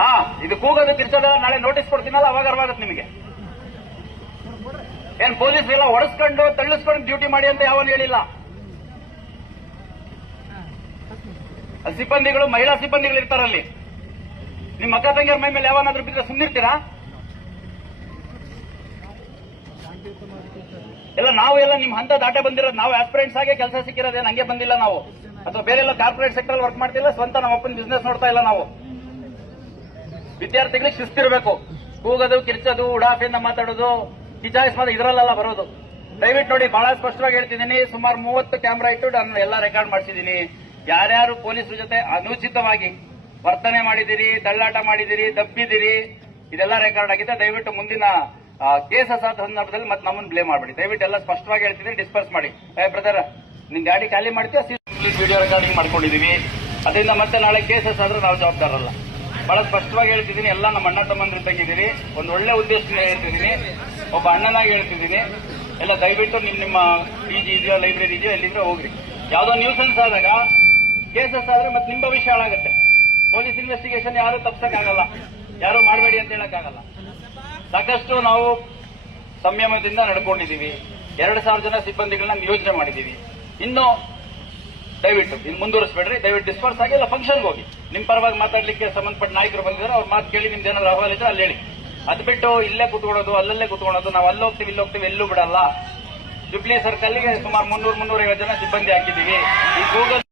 ಹಾ, ಇದು ಕೂಗೋದು ಕಿರ್ಚೋದೆಲ್ಲ ನಾಳೆ ನೋಟಿಸ್ ಕೊಡ್ತೀನಲ್ಲ, ಅವಾಗ ಅರ್ವಾಗತ್ತೆ ನಿಮಗೆ. ಏನ್ ಪೊಲೀಸ್ ಎಲ್ಲ ಹೊಡೆಸ್ಕೊಂಡು ತಳ್ಳಿಸ್ಕೊಂಡು ಡ್ಯೂಟಿ ಮಾಡಿ ಅಂತ ಯಾವನು ಹೇಳಿಲ್ಲ. ಸಿಬ್ಬಂದಿಗಳು, ಮಹಿಳಾ ಸಿಬ್ಬಂದಿಗಳು ಇರ್ತಾರಲ್ಲಿ. ನಿಮ್ಮ ಅಕ್ಕ ತಂಗಿಯರ ಮೈ ಮೇಲೆ ಯಾವನಾದ್ರೂ ಬಿದ್ದರೆ ಸುಮ್ಮನಿರ್ತೀರಾ? ಎಲ್ಲ ನಾವು ಎಲ್ಲ ನಿಮ್ ಹಂತ ದಾಟೆ ಬಂದಿರೋದು. ನಾವು ಆಸ್ಪಿರೆಂಟ್ಸ್ ಆಗಿ ಕೆಲಸ ಸಿಕ್ಕಿರೋದೇನು ಹಂಗೆ ಬಂದಿಲ್ಲ ನಾವು, ಅಥವಾ ಬೇರೆ ಎಲ್ಲ ಕಾರ್ಪೊರೇಟ್ ಸೆಕ್ಟರ್ ವರ್ಕ್ ಮಾಡ್ತಿಲ್ಲ, ಸ್ವಂತ ನಮ್ಮ ಅಪ್ಪನ ಬಿಸ್ನೆಸ್ ನೋಡ್ತಾ ಇಲ್ಲ ನಾವು. ವಿದ್ಯಾರ್ಥಿಗಳಿಗೆ ಶಿಸ್ತಿರ್ಬೇಕು. ಕೂಗೋದು, ಕಿರ್ಚೋದು, ಉಡಾಫಿಯಿಂದ ಮಾತಾಡೋದು, ಕಿಚಾಯಿಸ್ ಇದರಲ್ಲೆಲ್ಲ ಬರೋದು. ದಯವಿಟ್ಟು ನೋಡಿ, ಬಹಳ ಸ್ಪಷ್ಟವಾಗಿ ಹೇಳ್ತಿದ್ದೀನಿ. ಸುಮಾರು 30 ಕ್ಯಾಮೆರಾ ಇಟ್ಟು ನಾನು ಎಲ್ಲ ರೆಕಾರ್ಡ್ ಮಾಡಿಸಿದ್ದೀನಿ. ಯಾರ್ಯಾರು ಪೊಲೀಸರ ಜೊತೆ ಅನುಚಿತವಾಗಿ ವರ್ತನೆ ಮಾಡಿದಿರಿ, ತಳ್ಳಾಟ ಮಾಡಿದಿರಿ, ದಬ್ಬಿದಿರಿ, ಇದೆಲ್ಲ ರೆಕಾರ್ಡ್ ಆಗಿದೆ. ದಯವಿಟ್ಟು ಮುಂದಿನ ಕೇಸಸ್ ಆದ ಸಂದರ್ಭದಲ್ಲಿ ಮತ್ತೆ ನಮ್ಮನ್ನು ಬ್ಲೇಮ್ ಮಾಡಬೇಡಿ. ದಯವಿಟ್ಟು ಎಲ್ಲ ಸ್ಪಷ್ಟವಾಗಿ ಹೇಳ್ತಿದ್ದೀನಿ, ಡಿಸ್ಪರ್ಸ್ ಮಾಡಿ. ಬ್ರದರ್, ನಿನ್ ಗಾಡಿ ಖಾಲಿ ಮಾಡ್ತೀಯ, ವಿಡಿಯೋ ರೆಕಾರ್ಡಿಂಗ್ ಮಾಡ್ಕೊಂಡಿದೀವಿ. ಅದರಿಂದ ಮತ್ತೆ ನಾಳೆ ಕೇಸಸ್ ಆದ್ರೆ ನಾವು ಜವಾಬ್ದಾರಲ್ಲ. ಬಹಳ ಸ್ಪಷ್ಟವಾಗಿ ಹೇಳ್ತಿದ್ದೀನಿ. ಎಲ್ಲ ನಮ್ಮ ಅಣ್ಣ ತಮ್ಮಂದ್ರು ತಂಗಿದ್ದೀರಿ. ಒಂದು ಒಳ್ಳೆ ಉದ್ದೇಶದಿಂದ ಹೇಳ್ತಿದ್ದೀನಿ, ಒಬ್ಬ ಅಣ್ಣನಾಗಿ ಹೇಳ್ತಿದ್ದೀನಿ. ಎಲ್ಲ ದಯವಿಟ್ಟು ನಿಮ್ಮ PG ಇದೆಯೋ, ಲೈಬ್ರರಿ ಇದೆಯೋ, ಎಲ್ಲಿದ್ರೆ ಹೋಗ್ರಿ. ಯಾವ್ದೋ ನ್ಯೂಸೆನ್ಸ್ ಆದಾಗ ಕೇಸಸ್ ಆದ್ರೆ ಮತ್ತೆ ನಿಮ್ಮ ಭವಿಷ್ಯ ಹಾಳಾಗುತ್ತೆ. ಪೊಲೀಸ್ ಇನ್ವೆಸ್ಟಿಗೇಷನ್ ಯಾರು ತಪ್ಸಕ್ಕಾಗಲ್ಲ, ಯಾರು ಮಾಡಬೇಡಿ ಅಂತ ಹೇಳಕ್ಕಾಗಲ್ಲ. ಸಾಕಷ್ಟು ನಾವು ಸಂಯಮದಿಂದ ನಡ್ಕೊಂಡಿದ್ದೀವಿ. 2,000 ಜನ ಸಿಬ್ಬಂದಿಗಳನ್ನ ನಿಯೋಜನೆ ಮಾಡಿದ್ದೀವಿ. ಇನ್ನು ದಯವಿಟ್ಟು ಇನ್ನು ಮುಂದುವರಿಸಬೇಡ್ರಿ. ದಯವಿಟ್ಟು ಡಿಸ್ಪರ್ಸ್ ಆಗಿ ಎಲ್ಲ ಫಂಕ್ಷನ್ಗೆ ಹೋಗಿ. ನಿಮ್ಮ ಪರವಾಗಿ ಮಾತಾಡ್ಲಿಕ್ಕೆ ಸಂಬಂಧಪಟ್ಟ ನಾಯಕರು ಬಂದಿದ್ದಾರೆ, ಅವ್ರ ಮಾತು ಕೇಳಿ ನಿಮ್ದು ಏನಾದ್ರು ಅಹವಾಲು ಇದ್ರೆ ಅಲ್ಲಿ ಹೇಳಿ. ಅದು ಬಿಟ್ಟು ಇಲ್ಲೇ ಕುತ್ಕೊಳ್ಳೋದು, ಅಲ್ಲಲ್ಲೇ ಕುತ್ಕೊಳ್ಳೋದು, ನಾವು ಅಲ್ಲಿ ಹೋಗ್ತೀವಿ ಇಲ್ಲಿ ಹೋಗ್ತೀವಿ ಎಲ್ಲೂ ಬಿಡಲ್ಲ. ಜುಬ್ಲಿ ಸರ್ಕಲ್ಗೆ ಸುಮಾರು 300-350 ಜನ ಸಿಬ್ಬಂದಿ ಹಾಕಿದ್ದೀವಿ. ಈ ಗೂಗಲ್